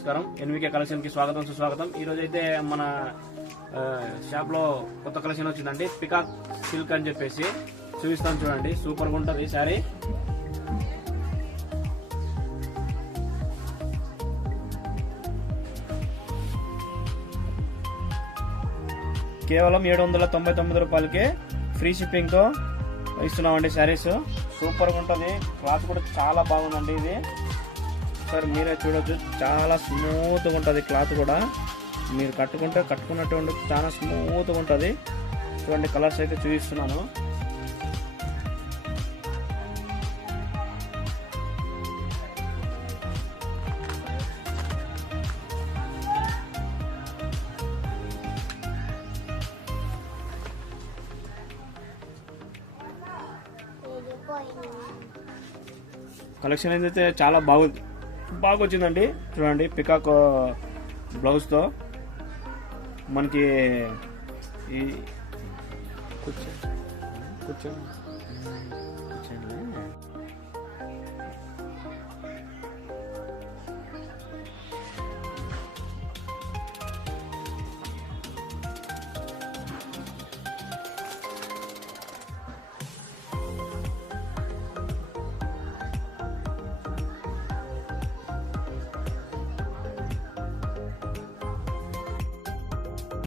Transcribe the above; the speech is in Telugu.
నమస్కారం. ఎన్వికే కలెక్షన్ కి స్వాగతం సుస్వాగతం. ఈ రోజు అయితే మన షాప్ లో కొత్త కలెక్షన్ వచ్చిందండి. పికాక్ సిల్క్ అని చెప్పేసి చూపిస్తాను చూడండి. సూపర్ గా ఉంటది సారీ. కేవలం 799 రూపాయలకే ఫ్రీ షిప్పింగ్ తో ఇస్తున్నామండి శారీస్. సూపర్ గా ఉంటది. క్లాత్ కూడా చాలా బాగుందండి. ఇది సార్ మీరే చూడొచ్చు, చాలా స్మూత్ గా ఉంటది. క్లాత్ కూడా మీరు కట్టుకున్నట్టు ఉండదు, చాలా స్మూత్ గా ఉంటది. చూడండి కలర్స్ అయితే చూపిస్తున్నాను. కలెక్షన్ అయితే చాలా బాగా వచ్చిందండి. చూడండి పికాక్ బ్లౌజ్ తో మనకి ఈ